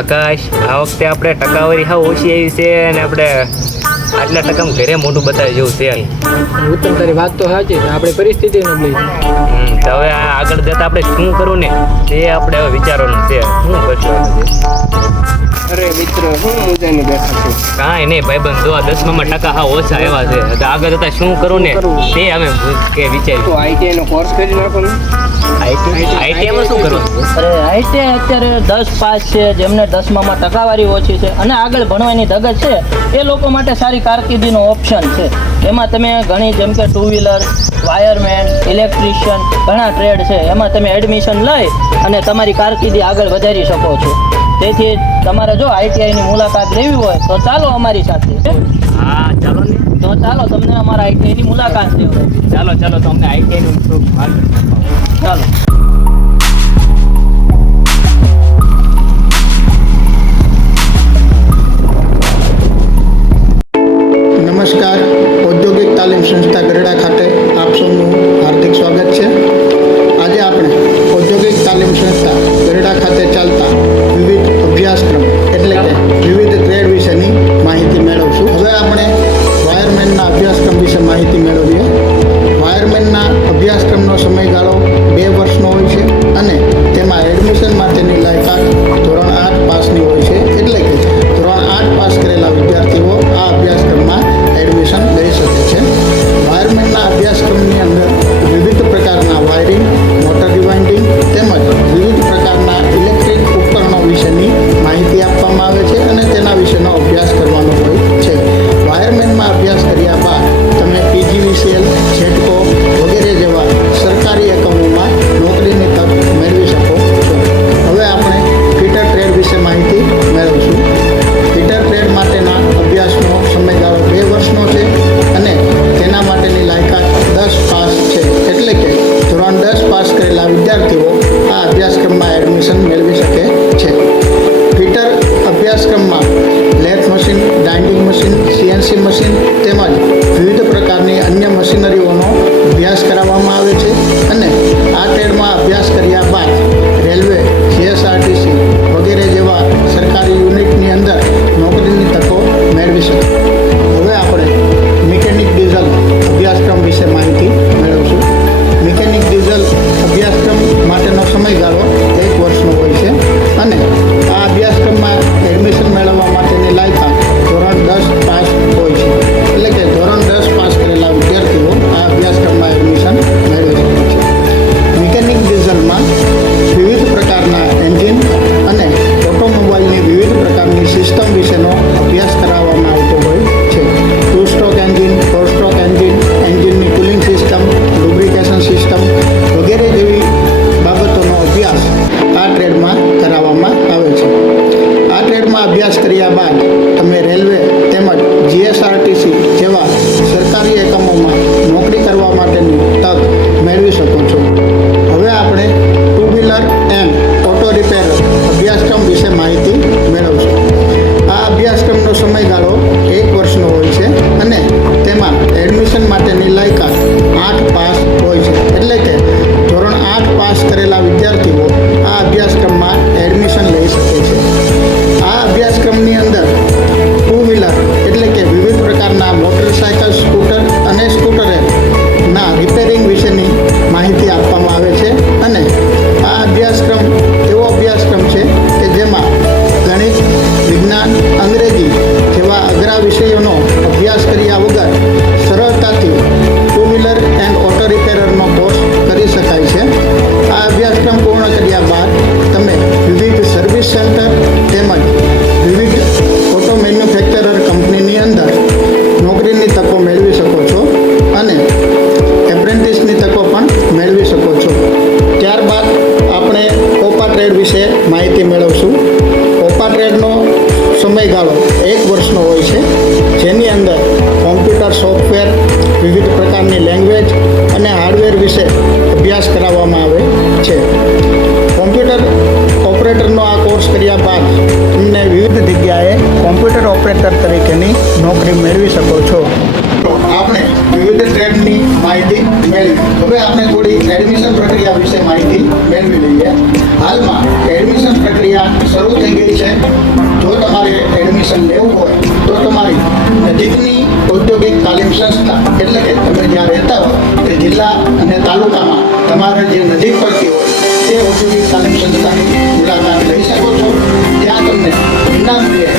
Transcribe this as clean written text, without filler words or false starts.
આકાશ, આ વખતે આપણે ટકાવારી હાવ ઓછી આવી છે અને આપણે આટલા ટકામાં ઘરે મોટું બતાવી જેવું છે. ઉત્તમ, તારી વાત તો સાચી છે. આપણી પરિસ્થિતિ નબળી છે. તો હવે આ આગળ જતા આપણે શું કરવું ને તે આપણે હવે વિચારવાનું છે. શું કરશું? અરે મિત્ર, હું મજાની બેઠા છું. કાંઈ નહીં ભાઈબંધ, જો આ 10માં ટકા હાવ ઓછા એવા છે. તો આગળ જતા શું કરવું ને તે અમે કે વિચાર્યું. તો આઈટીઆઈ નો કોર્સ કરી નાખો ને. આઈટીઆઈમાં શું કરવાનું? અરે આઈટીઆઈ અત્યારે 10 પાસ છે, જેમને 10માં ટકાવારી ઓછી છે અને આગળ ભણવાની ધગત છે એ લોકો માટે સારી કારકિર્દીનો ઓપ્શન છે. એમાં તમે ઘણી જેમ કે 2 વ્હીલર, વાયરમેન, ઇલેક્ટ્રિશિયન, ઘણા ટ્રેડ છે. એમાં તમે એડમિશન લઈ અને તમારી કારકિર્દી આગળ વધારી શકો છો. તેથી તમારે જો આઈટીઆઈની મુલાકાત લેવી હોય તો ચાલો અમારી સાથે. હા ચાલો ને. તો ચાલો તમને અમારા આઈટીઆઈની મુલાકાત લેવો. ચાલો ચાલો, તો અમને આઈટીઆઈનું ચાલો. નમસ્કાર, ઔદ્યોગિક તાલીમ સંસ્થા ગરડા ખાતે આપ સૌનું હાર્દિક સ્વાગત છે. આજે આપણે ઔદ્યોગિક તાલીમ સંસ્થા ગરડા ખાતે ચાલતા વિવિધ અભ્યાસક્રમ એટલે કે વિવિધ ટ્રેડ વિશેની માહિતી મેળવશું. હવે આપણે વાયરમેનના અભ્યાસક્રમ વિશે માહિતી મેળવીએ. વાયરમેનના અભ્યાસક્રમનો સમયગાળો 2 વર્ષનો હોય છે અને તેમાં એડમિશન માટેની લાયકાત ધોરણ 8 પાસની હોય છે. એટલે કે ધોરણ 8 પાસ કરેલા વિદ્યાર્થીઓ આ અભ્યાસક્રમમાં એડમિશન લઈ શકે છે. વાયરમેનના અભ્યાસક્રમની અંદર વિવિધ પ્રકારના વાયરિંગ, મોટર રિવાઇન્ડિંગ તેમજ વિવિધ પ્રકારના ઇલેક્ટ્રિક ઉપકરણો વિશેની માહિતી આપવામાં આવે છે અને તેના વિશેનો અભ્યાસ કરવાનો હોય છે. વાયરમેનમાં અભ્યાસ કર્યા બાદ તમે પીજીવીસીએલ, જેટકો વગેરે જેવા સરકારી એકમોમાં નોકરીની તક મેળવી શકો છો. હવે આપણે ફિટર ટ્રેડ વિશે માહિતી મેળવીશું. ફિટર ટ્રેડ માટેના અભ્યાસનો સમયગાળો 2 વર્ષનો છે અને તેના માટેની લાયકાત 10 પાસ છે. એટલે કે ધોરણ 10 પાસ કરેલા વિદ્યાર્થીઓ આ અભ્યાસક્રમમાં એડમિશન મેળવી શકે છે. ફિટર અભ્યાસક્રમમાં lathe machine, grinding machine, CNC machine તેમજ વિવિધ પ્રકારની અન્ય મશીનરીઓનો અભ્યાસ કરાવવામાં આવે છે અને આ ટ્રેડમાં અભ્યાસ કર્યા બાદ રેલવે, જીએસઆરટીસી વગેરે જેવા સરકારી યુનિટની અંદર નોકરીની તકો મેળવી શકે. હવે આપણે મિકેનિક ડીઝલ અભ્યાસક્રમ વિશે માહિતી મેળવશું. મિકેનિક ડીઝલ અભ્યાસક્રમ માટેનો સમયગાળો 1 વર્ષનો હોય છે અને આ અભ્યાસક્રમમાં એડમિશન મેળવવા માટેની લાયકાત ધોરણ 10 પાસ હોય છે. એટલે કે ધોરણ 10 પાસ કરેલા વિદ્યાર્થીઓ આ અભ્યાસક્રમમાં એડમિશન મેળવી શકે છે. મિકેનિક ડીઝલમાં વિવિધ પ્રકારના એન્જિન અને ઓટોમોબાઈલની વિવિધ પ્રકારની સિસ્ટમ વિશેનો અભ્યાસ કરાવવામાં આવતો હોય છે. 2 સ્ટ્રોક એન્જિન, 4 સ્ટ્રોક એન્જિન, એન્જિનની કુલિંગ સિસ્ટમ, લુબ્રિકેશન સિસ્ટમ વગેરે જેવી બાબતોનો અભ્યાસ આ ટ્રેડમાં કરાવવામાં આવે છે. આ ટ્રેડમાં અભ્યાસ કર્યા બાદ તમે રેલવે તેમજ જીએસઆરટીસી જેવા સરકારી એકમોમાં નોકરી કરવા માટેની તક મેળવી શકો છો. હવે આપણે 2 વ્હીલર એન્ડ ઓટો રિપેરર અભ્યાસક્રમ વિશે માહિતી મેળવશું. આ અભ્યાસક્રમનો સમયગાળો 1 વર્ષનો હોય છે અને તેમાં એડમિશન માટેની લાયકાત 8 પાસ હોય છે. એટલે કે ધોરણ 8 પાસ કરેલા વિદ્યાર્થીઓ આ અભ્યાસક્રમમાં એડમિશન લઈ શકે છે. આ અભ્યાસક્રમની અંદર 2 વ્હીલર એટલે કે વિવિધ પ્રકારના મોટરસાયકલ, સ્કૂટર અને સ્કૂટરના રિપેરિંગ વિશેની માહિતી આપવામાં આવે છે અને આ અભ્યાસક્રમ એવો અભ્યાસક્રમ છે કે જેમાં ગણિત, વિજ્ઞાન, અંગ્રેજી જેવા અઘરા વિષયોનો અભ્યાસ કર્યા વગર સરળતાથી 2 વ્હીલર એન્ડ ઓટો રિપેરરનો કોર્સ કરી શકાય છે. આ અભ્યાસક્રમ પૂર્ણ કર્યા બાદ તમે વિવિધ સર્વિસ સેન્ટર તેમજ વિવિધ ઓટો મેન્યુફેક્ચરર કંપનીની અંદર નોકરીની તકો મેળવી શકો છો અને એપ્રેન્ટિસની તકો પણ મેળવી શકો છો. ત્યારબાદ આપણે ઓપા ટ્રેડ વિશે માહિતી મેળવશું. ઓપા ટ્રેડનો સમયગાળો 1 વર્ષનો હોય છે, જેની અંદર કોમ્પ્યુટર સોફ્ટવેર, વિવિધ પ્રકારની લેંગ્વેજ અને હાર્ડવેર વિશે અભ્યાસ કરાવવામાં આવે છે. કોમ્પ્યુટર ઓપરેટરનો આ કોર્સ કર્યા બાદ તમને વિવિધ જગ્યાએ કોમ્પ્યુટર ઓપરેટર તરીકેની નોકરી મેળવી શકો છો. આપણે વિવિધ ટ્રેડની માહિતી મેળવી. હવે આપણે થોડી એડમિશન પ્રક્રિયા વિશે માહિતી મેળવી લઈએ. હાલમાં એડમિશન પ્રક્રિયા શરૂ થઈ ગઈ છે જો તમારે એડમિશન લેવું હોય તો તમારી નજીકની ઔદ્યોગિક તાલીમ સંસ્થા એટલે કે તમે જ્યાં રહેતા હો તે જિલ્લા અને તાલુકામાં તમારે જે નજીક પડતી હોય તે ઔદ્યોગિક તાલીમ સંસ્થાની મુલાકાત લઈ શકો છો. ત્યાં તમને વિનામૂલ્યે